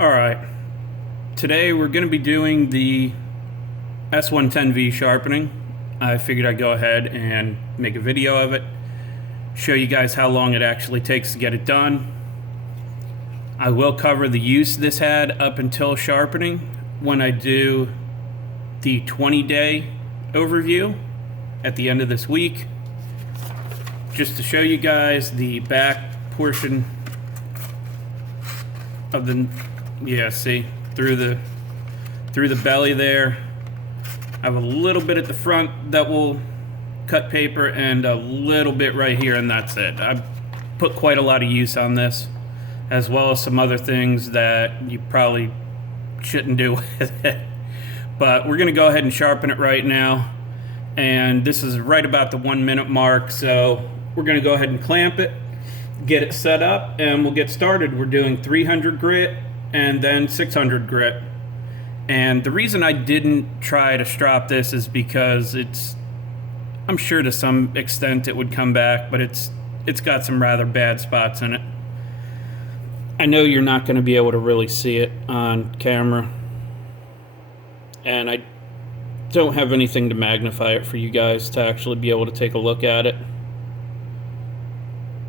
Alright, today we're going to be doing the S110V sharpening. I figured I'd go ahead and make a video of it, show you guys how long it actually takes to get it done. I will cover the use this had up until sharpening when I do the 20-day overview at the end of this week, just to show you guys the back portion of the, see, through the belly there. I have a little bit at the front that will cut paper and a little bit right here, and that's it. I've put quite a lot of use on this, as well as some other things that you probably shouldn't do with it. But we're gonna go ahead and sharpen it right now, and this is right about the 1 minute mark, so we're gonna go ahead and clamp it, get it set up, and we'll get started. We're doing 300 grit and then 600 grit. And the reason I didn't try to strop this is because I'm sure to some extent it would come back, but it's got some rather bad spots in it. I know you're not going to be able to really see it on camera, and I don't have anything to magnify it for you guys to actually be able to take a look at it.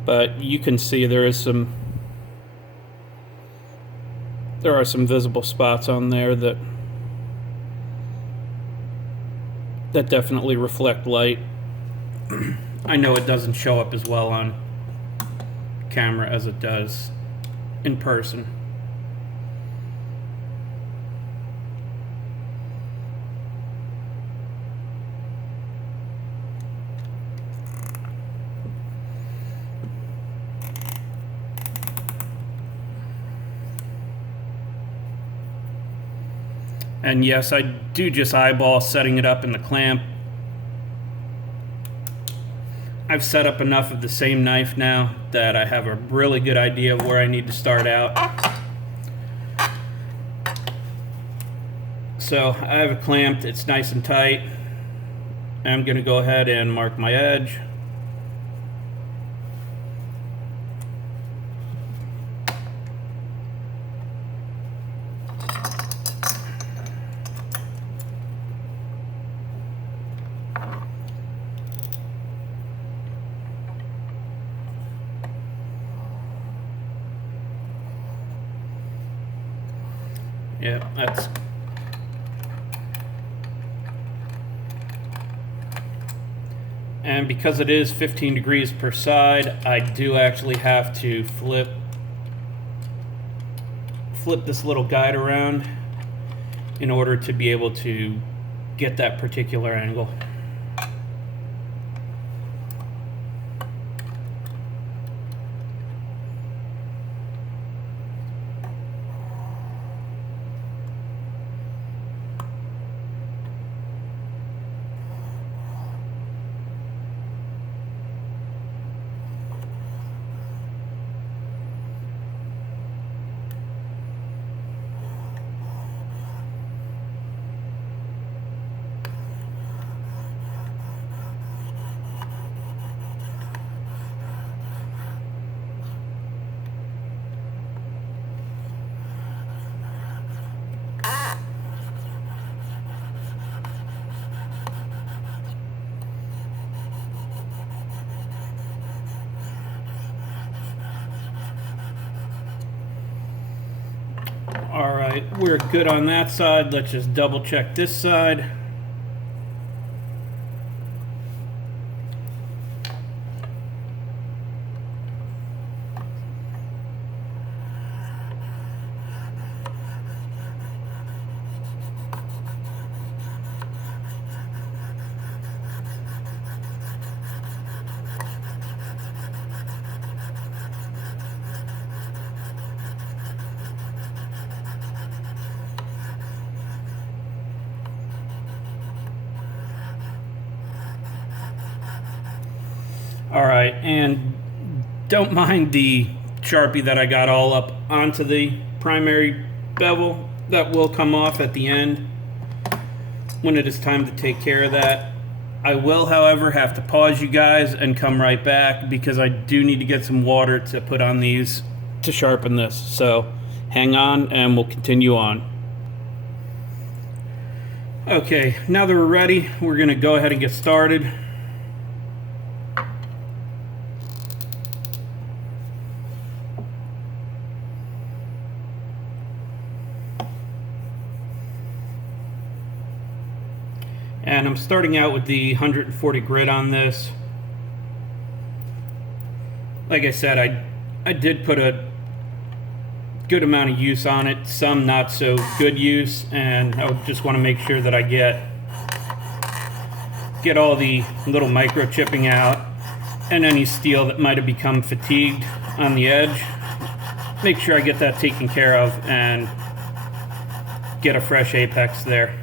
But you can see there are some visible spots on there that definitely reflect light. I know it doesn't show up as well on camera as it does in person. And yes, I do just eyeball setting it up in the clamp. I've set up enough of the same knife now that I have a really good idea of where I need to start out. So I have it clamped, it's nice and tight. I'm going to go ahead and mark my edge. Yeah, that's... And because it is 15 degrees per side, I do actually have to flip this little guide around in order to be able to get that particular angle. Alright, we're good on that side. Let's just double check this side. Alright, and don't mind the Sharpie that I got all up onto the primary bevel. That will come off at the end when it is time to take care of that. I will, however, have to pause you guys and come right back because I do need to get some water to put on these to sharpen this. So hang on and we'll continue on. Okay, now that we're ready, we're going to go ahead and get started. And I'm starting out with the 140 grit on this. Like I said, I did put a good amount of use on it, some not so good use, and I just want to make sure that I get all the little microchipping out and any steel that might have become fatigued on the edge. Make sure I get that taken care of and get a fresh apex there.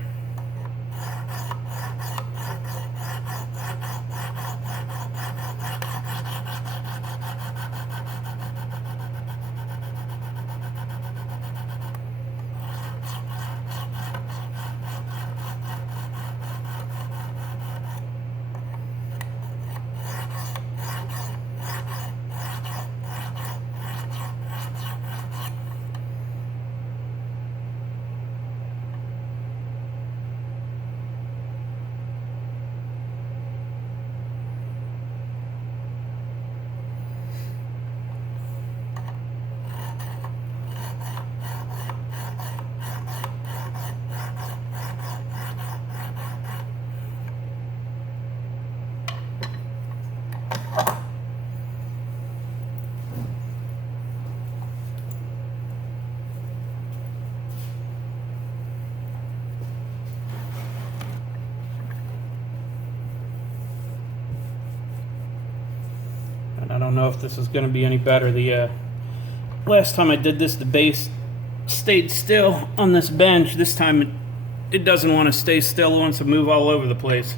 I don't know if this is going to be any better. The last time I did this, the base stayed still on this bench. This time it doesn't want to stay still. It wants to move all over the place.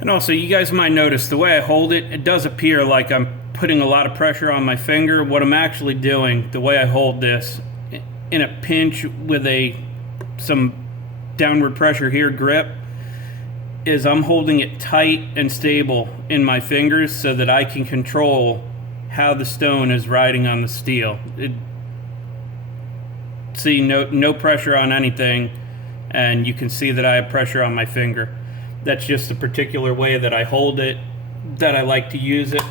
And also, you guys might notice the way I hold it, it does appear like I'm putting a lot of pressure on my finger. What I'm actually doing, the way I hold this, in a pinch with some downward pressure here grip, is I'm holding it tight and stable in my fingers so that I can control how the stone is riding on the steel. See, no pressure on anything, and you can see that I have pressure on my finger. That's just a particular way that I hold it, that I like to use it.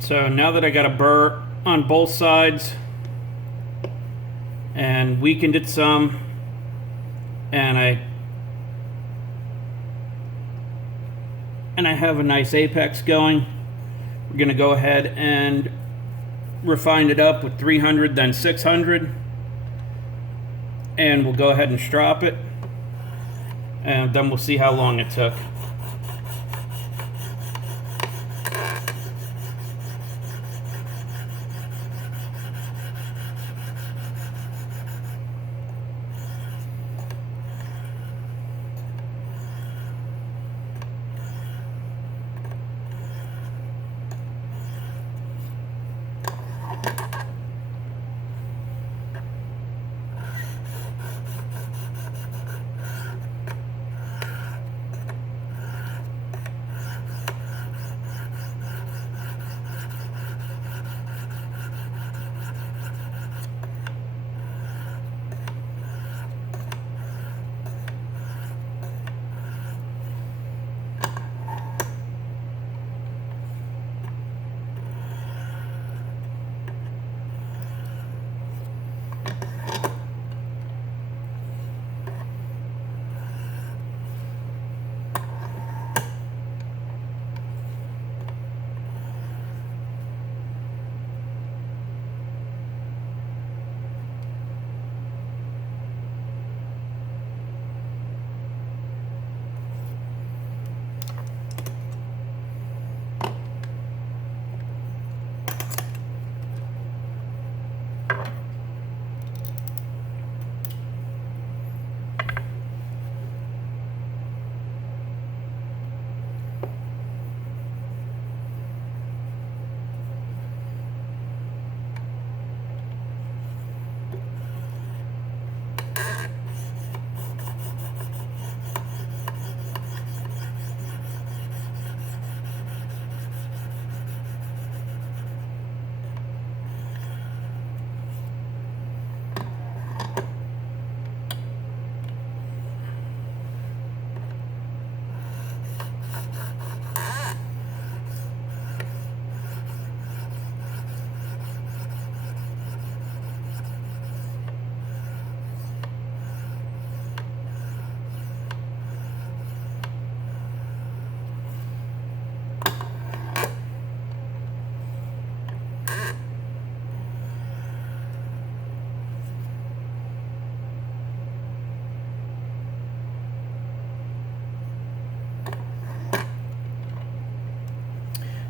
So now that I got a burr on both sides and weakened it some, and I have a nice apex going, We're going to go ahead and refine it up with 300, then 600. And we'll go ahead and strop it. And then we'll see how long it took.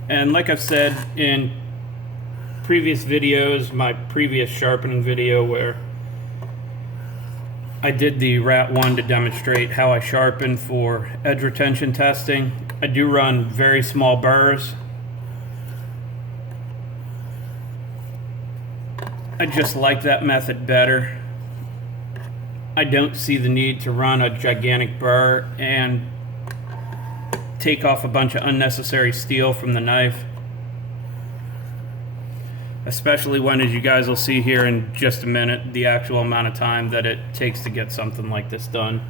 And like I've said in previous videos, my previous sharpening video where I did the Rat 1 to demonstrate how I sharpen for edge retention testing, I do run very small burrs. I just like that method better. I don't see the need to run a gigantic burr and take off a bunch of unnecessary steel from the knife, especially when, as you guys will see here in just a minute, the actual amount of time that it takes to get something like this done.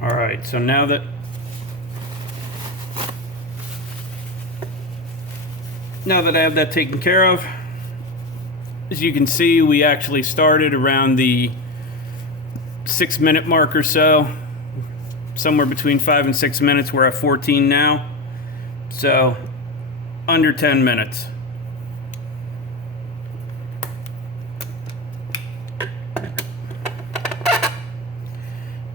Alright, so now that I have that taken care of, as you can see, we actually started around the 6-minute mark or so, somewhere between 5 and 6 minutes. We're at 14 now, so under 10 minutes.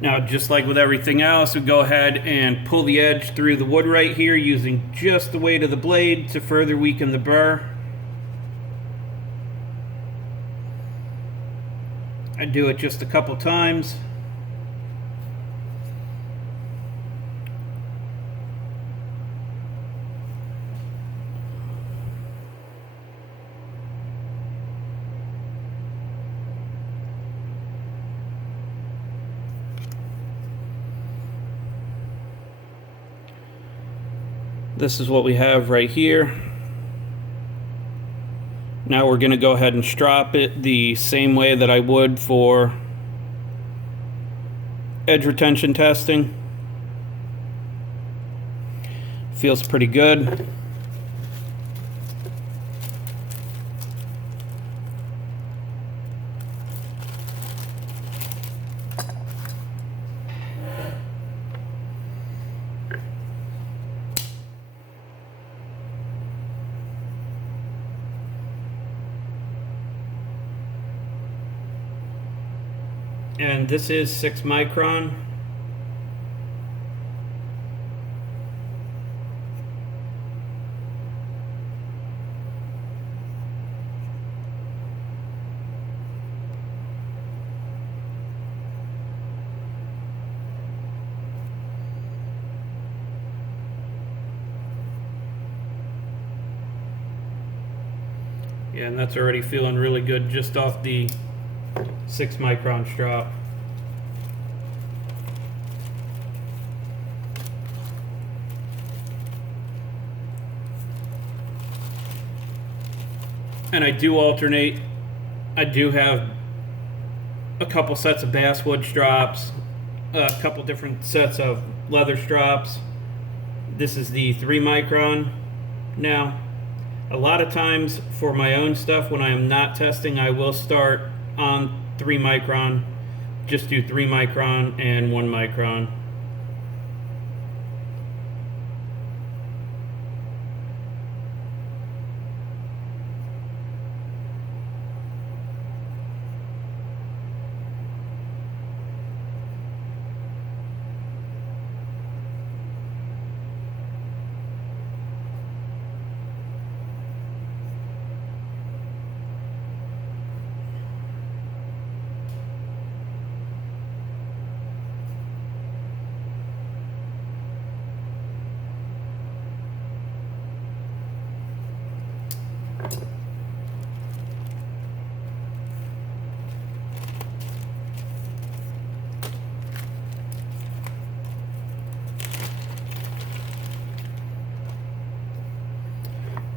Now, just like with everything else, we go ahead and pull the edge through the wood right here using just the weight of the blade to further weaken the burr. I do it just a couple times. This is what we have right here. Now we're going to go ahead and strop it the same way that I would for edge retention testing. Feels pretty good. And this is 6 micron. Yeah, and that's already feeling really good just off the 6 micron strop. And I do alternate. I do have a couple sets of basswood strops, a couple different sets of leather strops. This is the 3 micron. Now, a lot of times for my own stuff, when I am not testing, I will start on 3 micron, just do 3 micron and 1 micron.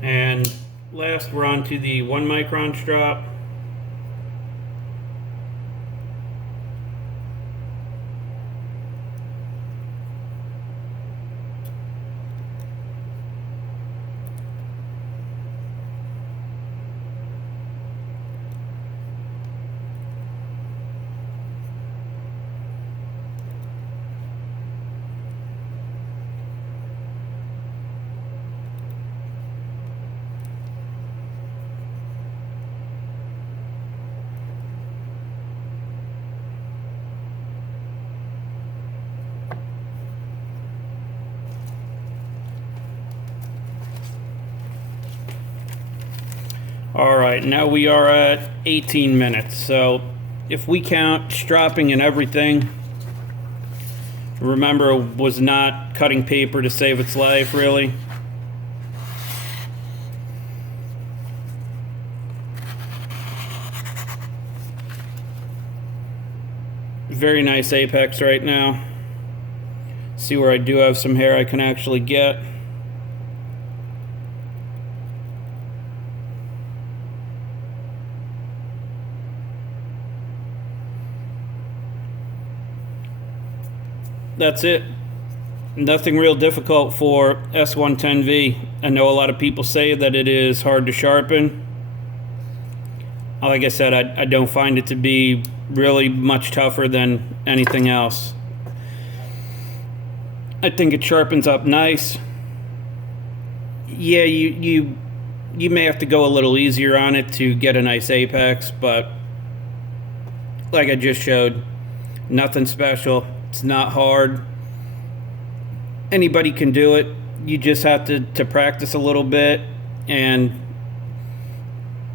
And last, we're on to the 1 micron strop. Alright, now we are at 18 minutes, so if we count stropping and everything, remember, it was not cutting paper to save its life, really. Very nice apex right now. See where I do have some hair I can actually get. That's it. Nothing real difficult for S110V. I know a lot of people say that it is hard to sharpen. Like I said, I don't find it to be really much tougher than anything else. I think it sharpens up nice. Yeah, you may have to go a little easier on it to get a nice apex, but like I just showed, nothing special. It's not hard. Anybody can do it. You just have to practice a little bit and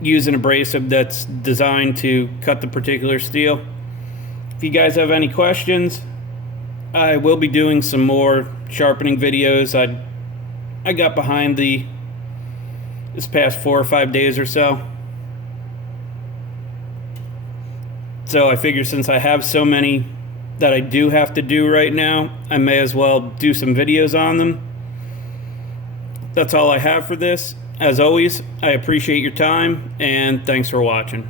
use an abrasive that's designed to cut the particular steel. If you guys have any questions, I will be doing some more sharpening videos. I got behind this past 4 or 5 days or so. So I figure since I have so many that I do have to do right now, I may as well do some videos on them. That's all I have for this. As always, I appreciate your time, and thanks for watching.